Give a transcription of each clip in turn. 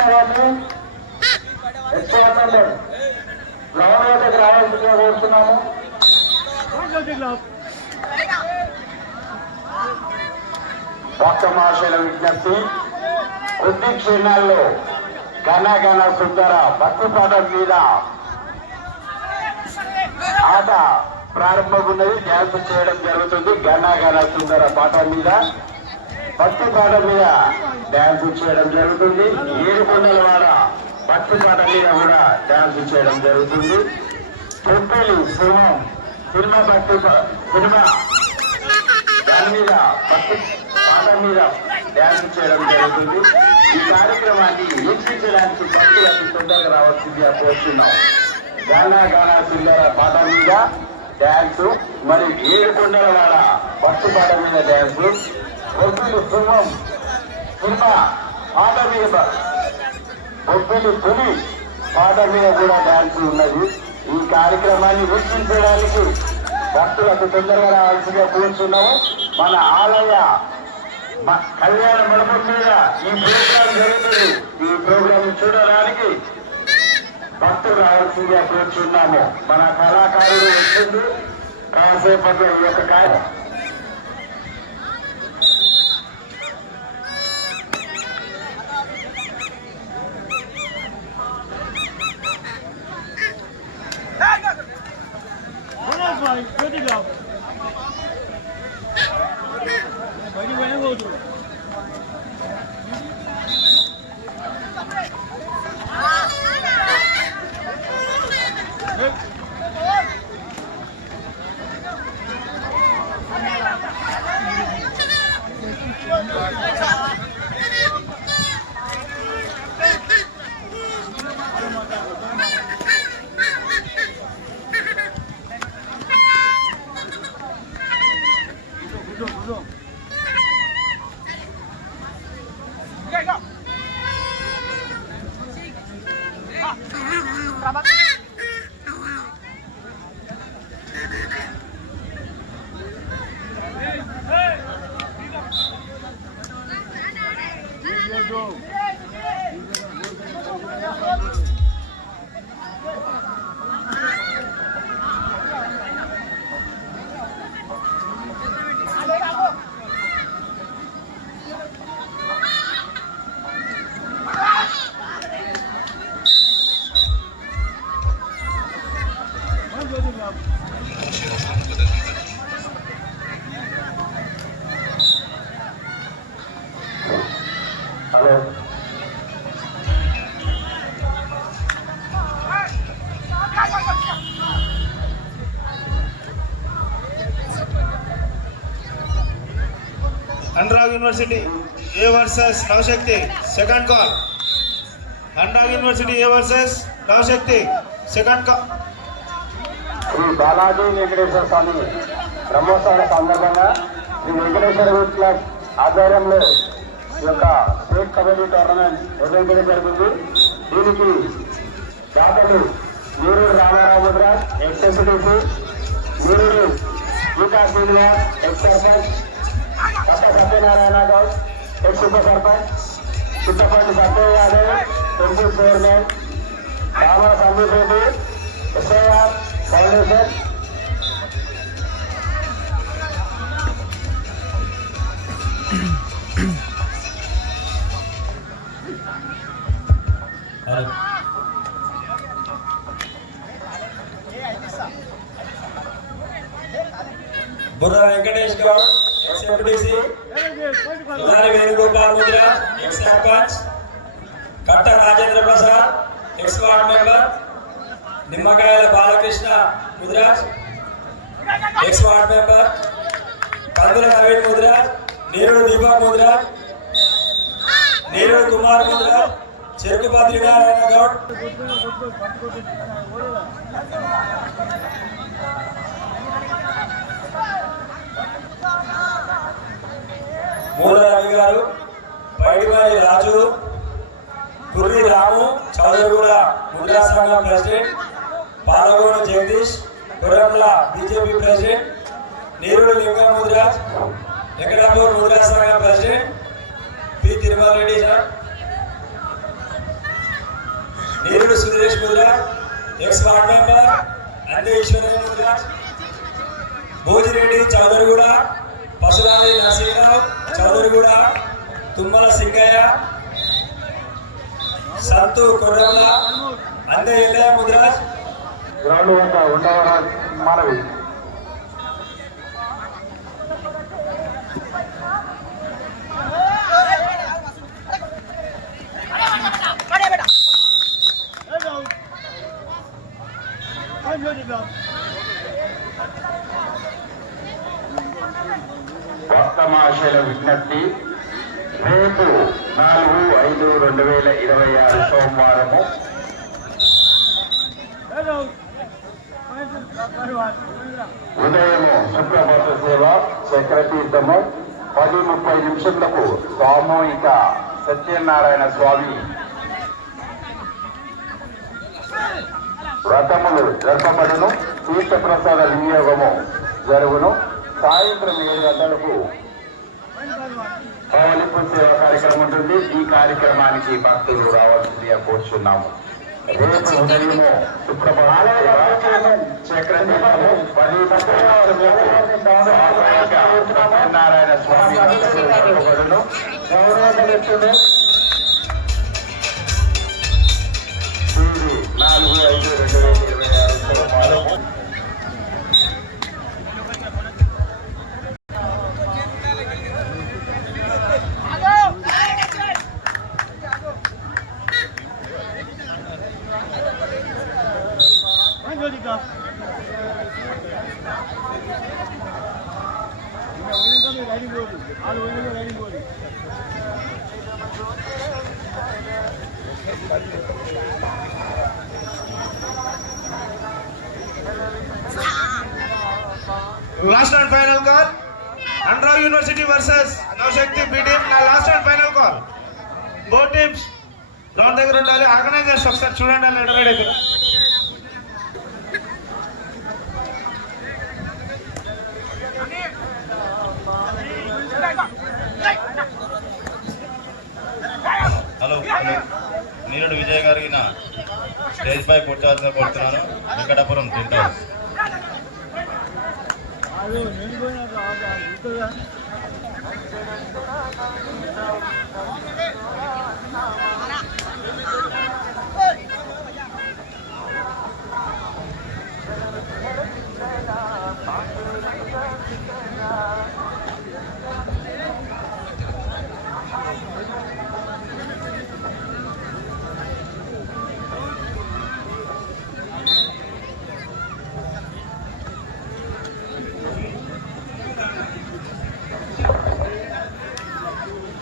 వచ్చిన వాళ్ళు ఎక్కువ గ్రౌండ్ వద్దకు రావాల్సిందిగా కోరుతున్నాము. డాక్టర్ మహాశయుల విజ్ఞప్తి, కొద్ది క్షణాల్లో గణ సుందర భక్తి పాఠం మీద ఆట ప్రారంభమున్నది. డ్యాన్స్ చేయడం జరుగుతుంది. గణ సుందర పాఠం మీద భక్తి పాఠం మీద డ్యాన్స్ చేయడం జరుగుతుంది. ఏడుకొండలవాడ భక్తి పాఠం మీద కూడా డ్యాన్స్ చేయడం జరుగుతుంది. తొట్టెలు సినిమా భక్తి సినిమా దాని మీద భక్తి పాఠం మీద డ్యాన్స్ చేయడం జరుగుతుంది. ఈ కార్యక్రమాన్ని వీక్షించడానికి భక్తి అతి తొందరగా రావాల్సిందిగా కోరుతున్నాం. గణ సుందర పాఠం మీద డ్యాన్స్, మరి ఏడుకొండలవాడ భక్తి పాఠం మీద డ్యాన్స్, బొబ్బిలి సింహం సినిమా పాట మీద బొబ్బిలి పులి పాట మీద కూడా డ్యాన్స్ ఉన్నది. ఈ కార్యక్రమాన్ని వీక్షించడానికి భక్తులకు తొందరగా రావాల్సిందిగా కూర్చున్నాము. మన ఆలయ కళ్యాణ మండపం మీద ఈ ప్రోగ్రాం జరుగుతుంది. ఈ ప్రోగ్రాం చూడడానికి భక్తులు రావాల్సిందిగా కూర్చున్నాము. మన కళాకారుడు వచ్చింది కాసేపట్లో ఈ యొక్క కార్యం Anurag University A versus Navshakti. Second call. Anurag University A versus Navshakti. Second call. Shri Balaji Venkateswara స్వామి బ్రహ్మోత్సవాల సందర్భంగా శ్రీ వెంకటేశ్వర యూత్ క్లబ్ ఆధ్వర్యంలో ఈ యొక్క స్టేట్ కబడ్డీ టోర్నమెంట్ నిర్వహించడం జరిగింది. దీనికి దాతలు Neeruru Ramarao Mudraj ex MPTC, Neeruru Geetha Srinivas ex sarpanch, Katta Satyanarayana Goud ex ఉప sarpanch, Chittapalli Satyaiah Yadav temple chairman, Rama Sandeep Reddy S I R foundation, Burra Venkatesh Goud ex MPTC, Venugopal Mudra ex sarpanch, Katta Rajendra Prasad ex ward member, Nimmakayala Balakrishna Mudraj ex ward member, Kandula Naveen Mudraj, Neerudu Deepak Mudraj, Neerudu Kumar Mudraj, Cheruku Badrinarayana Goud, మూల రవి గారు, పైడివారి రాజు, కుర్రి రాము, చౌదరిగూడ ముద్రా సంఘం ప్రెసిడెంట్, పాలగోడు జగదీష్, పురంల బీజేపీ ప్రెసిడెంట్, నీరుడు లింగం ముద్రాజ్, వెంకటాపూర్ ముద్రా సంఘం president, P Tirumala Reddy sir, Suresh Mudiraj, ex ward member Ande Eshwaraiah Mudiraj, Bhojireddy Chowdariguda, పసురాలి Narasimharao Chowdariguda, Tummala Singayya, సంతు కొర్రల, అందే ఎల్లయ్య ముద్రాజ్. గ్రౌండ్ వద్ద ఉండవరాజ్ మనవి. భక్తమాశల విజ్ఞప్తి, రేపు 4/5/2026 సోమవారము ఉదయము సుప్రభాత సేవ చక్రతీర్థము 10:30 నిమిషములకు సామూహిక సత్యనారాయణ స్వామి వ్రతములు జరపబడును. తీర్థప్రసాద వినియోగము జరుగును. సాయంత్రం 7 గంటలకు పవలింపు సేవ కార్యక్రమం ఉంటుంది. ఈ కార్యక్రమానికి భక్తులు రావాల్సిందిగా కోరుచున్నాము. రేపు ఉదయము సుప్రభాత చక్రతీర్థము 10:30 సత్యనారాయణ స్వామి జరపబడును. 4/5/2026 సోమవారము. Last and final call. Andhra University versus Navshakti B team. Last and final call. Both teams ground దగ్గర ఉండాలి. ఆర్గనైజర్స్ ఒకసారి చూడండి అలా రెడీ అయితే. హలో నీరుడు విజయ్ గారికి నా స్టేజ్ పై కూర్చోవాల్సిన కోరుతున్నాను. Venkatapuram tent house.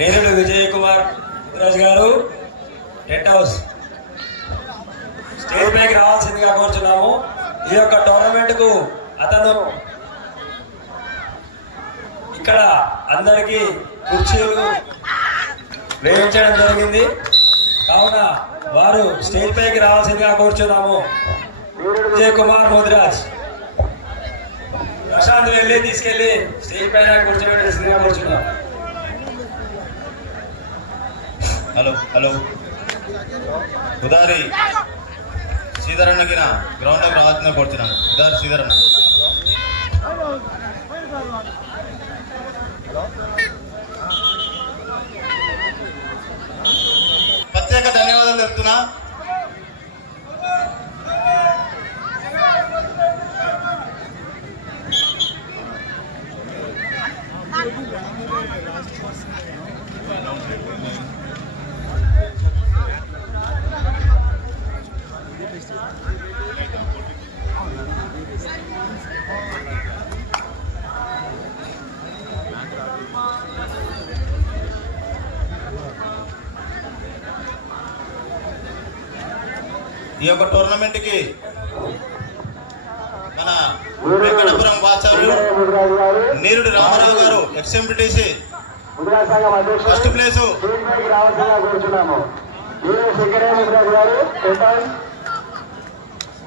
నేరుడు విజయ్ కుమార్ ముద్రాజ్ గారు టెంట్ హౌస్ స్టేజ్ పైకి రావాల్సిందిగా కోరుచున్నాము. ఈ యొక్క టోర్నమెంట్ కు అతను ఇక్కడ అందరికీ కుర్చీలు వేయించడం జరిగింది. కావున వారు స్టేజ్ పైకి రావాల్సిందిగా కోరుచున్నాము. విజయ్ కుమార్ ముద్రాజ్, ప్రశాంత్ వెళ్ళి తీసుకెళ్లి స్టేజ్ పైన కూర్చోబెట్టాల్సిందిగా కోరుచున్నాము. హలో హలో ఉదారి శ్రీధరన్నకి నా గ్రౌండ్ దగ్గర రావాల్సిన కోరుతున్నాను. ఉదారి శ్రీధరన్న. ప్రత్యేక ధన్యవాదాలు చెప్తున్నా. ఈ యొక్క టోర్నమెంట్ కి మన వెంకటపురం వాచార్యులు నీరుడు రామారావు గారు ఎక్స్ఎంపీటీసీ ఫస్ట్ ప్లేసు.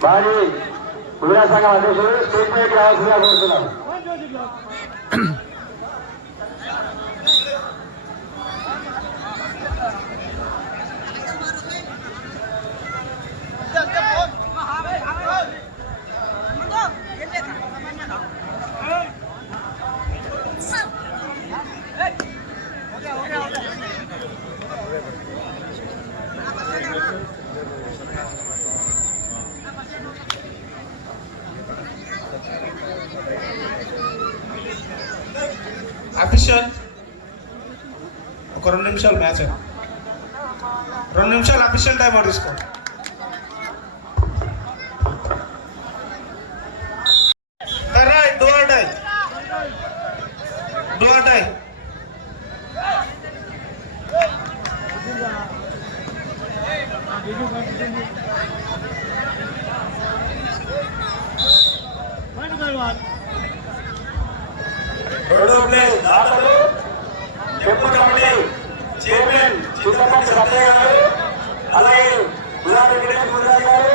మాజీ ఉదయ సంఘం అధ్యక్షులు స్టేట్ పైకి రావాల్సిందిగా కోరుతున్నాము. అఫీషియల్ ఒక 2 నిమిషాలు మ్యాచ్ 2 నిమిషాలు అఫీషియల్ టైం అవుట్ తీసుకో. Right, do or die. Do or die. రెండో ప్లేస్ దాతలు temple committee chairman Chintapalli Sattaiah garu, అలాగే గులాబీ వెంకటేశ్వర ముదిరాజు గారు.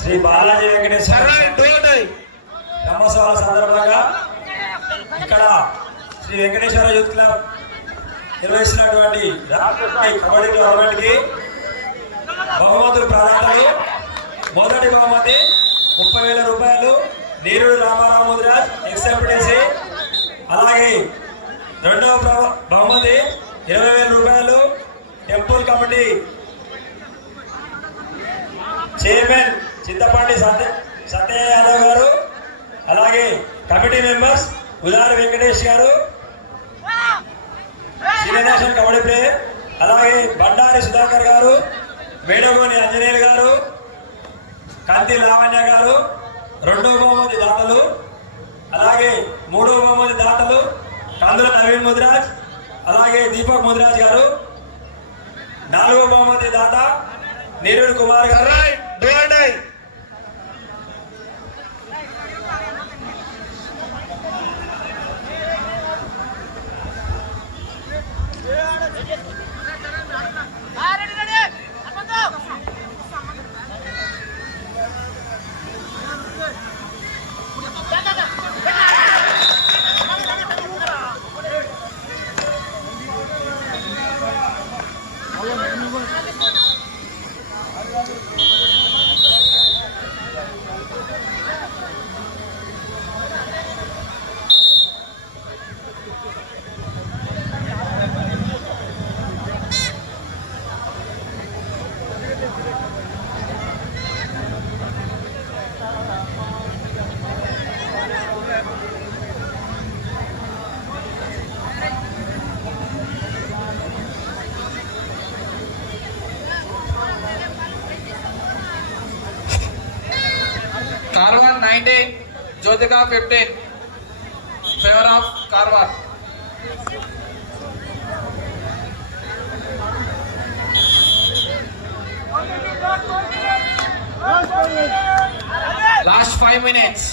శ్రీ బాలాజీ వెంకటేశ్వర బ్రహ్మోత్సవాల సందర్భంగా ఇక్కడ శ్రీ వెంకటేశ్వర యూత్ క్లబ్ నిర్వహిస్తున్నటువంటి కబడ్డీ టోర్నమెంట్ కి బహుమతులు ప్రాధాన్యతలు. మొదటి బహుమతి 30,000 రూపాయలు నీరుడు రామారావు ముదిరాజ్ ఎక్స్ఎంపీటీసీ. అలాగే రెండవ బహుమతి 20,000 రూపాయలు temple committee chairman Chintapalli Satyayya Yadav గారు, అలాగే కమిటీ మెంబర్స్ ఉదారి వెంకటేష్ గారు, సీనియర్ నేషనల్ కబడ్డీ ప్లేయర్, అలాగే బండారి సుధాకర్ గారు, మేడగోని ఆంజనేయులు గారు, కంది లావణ్య గారు. రెండవ బహుమతి దాతలు, అలాగే మూడవ బహుమతి దాతలు కందుల నవీన్ ముదిరాజ్, అలాగే దీపక్ ముదిరాజ్ గారు. నాలుగవ బహుమతి దాత నీరుడు కుమార్ గారు. Karwar 19, Jyotika 15, favor of Karwar. Last 5 minutes.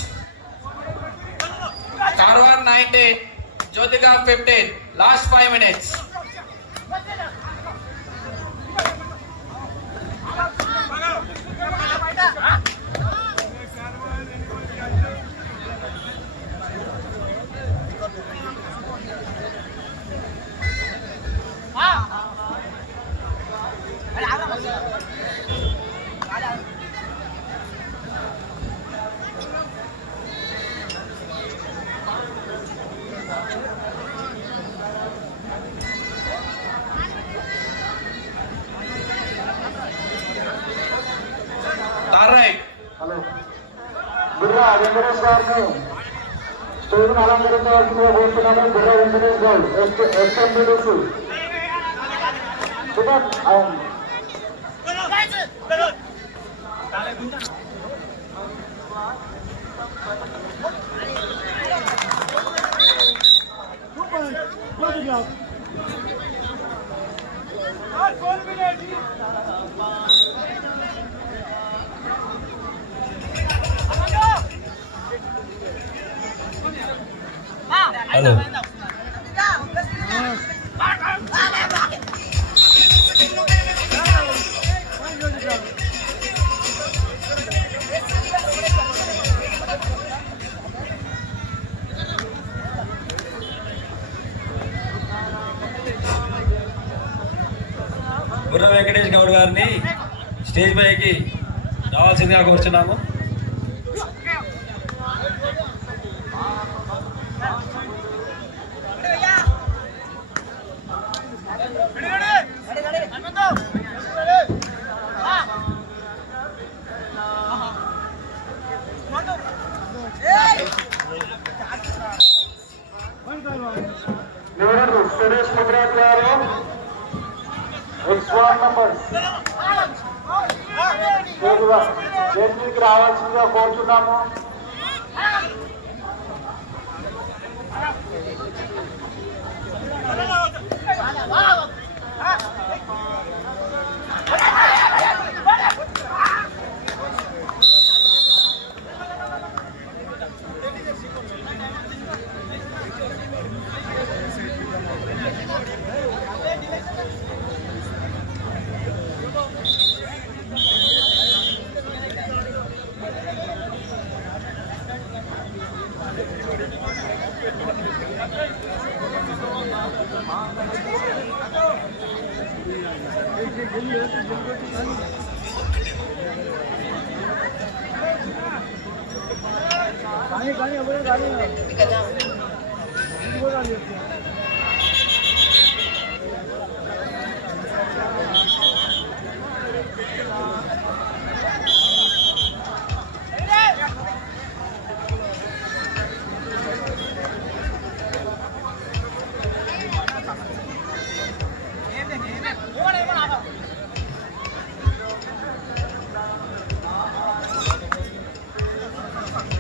Karwar 19, Jyotika 15, last 5 minutes. Borra Venkatesh గారిని స్టేజ్ను అలంకరించవలసిందిగా కోరుతున్నాము. బుర్రా వెంకటేష్ గారు ఎస్ఎంబిడిసి హలో బుర్ర వెంకటేష్ గౌడ్ గారిని స్టేజ్ పైకి రావాల్సిందిగా కూర్చున్నాము. సురేష్ ముద్రాజ్ గారు X1 నంబర్ స్టేజ్కి రావాల్సిందిగా కోరుతున్నాము.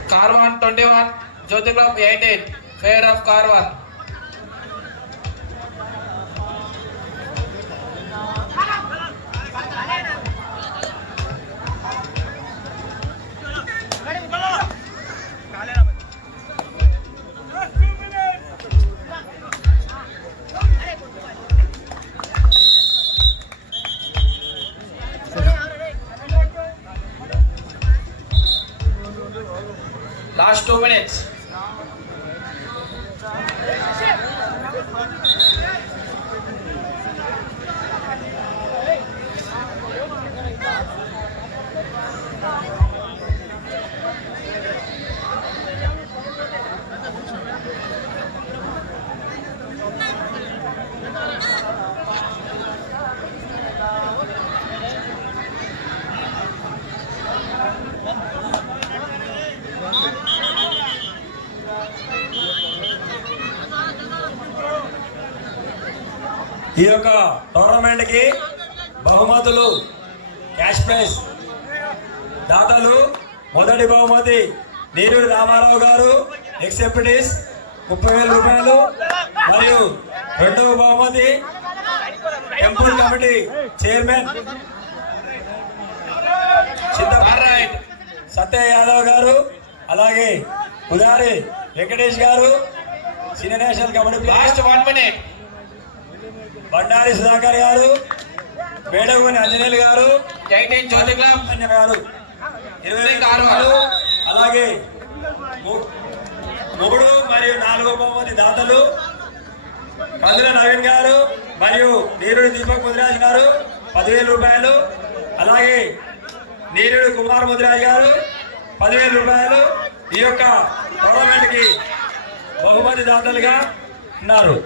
Car 1 21, Jyoti Club 88, fair of Car 1. Last 2 minutes. ఈ యొక్క టోర్నమెంట్ కి బహుమతులు క్యాష్ ప్రైజ్ దాతలు మొదటి బహుమతి నీరూరి రామారావు గారు ఎక్సెప్టిస్ 30,000 రూపాయలు మరియు రెండవ బహుమతి టెంపుల్ కమిటీ చైర్మన్ సత్య యాదవ్ గారు అలాగే ఉదారి వెంకటేష్ గారు senior national kabaddi Last 1 minute. Bandari Sudhakar గారు వేడగోని అంజనేయులు గారు 18 Jyoti Club. గారు 20 అలాగే 3 మరియు 4 బహుమతి దాతలు కందుల నవీన్ గారు మరియు నీరుడి దీపక్ ముదిరాజ్ గారు 10,000 రూపాయలు అలాగే నీరుడి కుమార్ ముదిరాజ్ గారు 10,000 రూపాయలు ఈ యొక్క టోర్నమెంట్ కి బహుమతి దాతలుగా ఉన్నారు.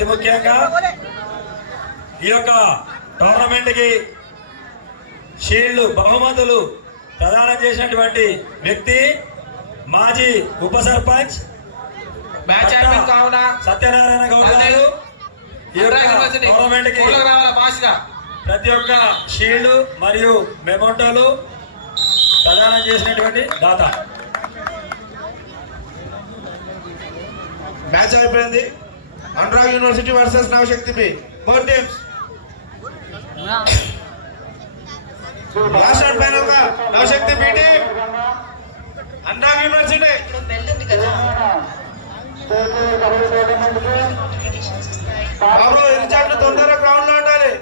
అతి ముఖ్యంగా ఈ యొక్క టోర్నమెంట్ కి షీల్డ్ బహుమతులు ప్రదానం చేసినటువంటి వ్యక్తి మాజీ ఉప సర్పంచ్ మ్యాచ్ ఛాంపియన్ కావున సత్యనారాయణ గౌడ్ గారు ఈ యొక్క యూనివర్సిటీ టోర్నమెంట్ కి రావాల భాషగా ప్రతి ఒక్క షీల్డ్ మరియు మెమోటోలు ప్రదానం చేసినటువంటి దాత. మ్యాచ్ అయిపోయింది. Anurag university versus Navashakti B. Both teams lost and final గా Navashakti B team Anurag university. బాబు ఇరు జాగ్రత్త తొందరగా గ్రౌండ్ లో ఉండాలి.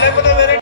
లేకపోతే వేరే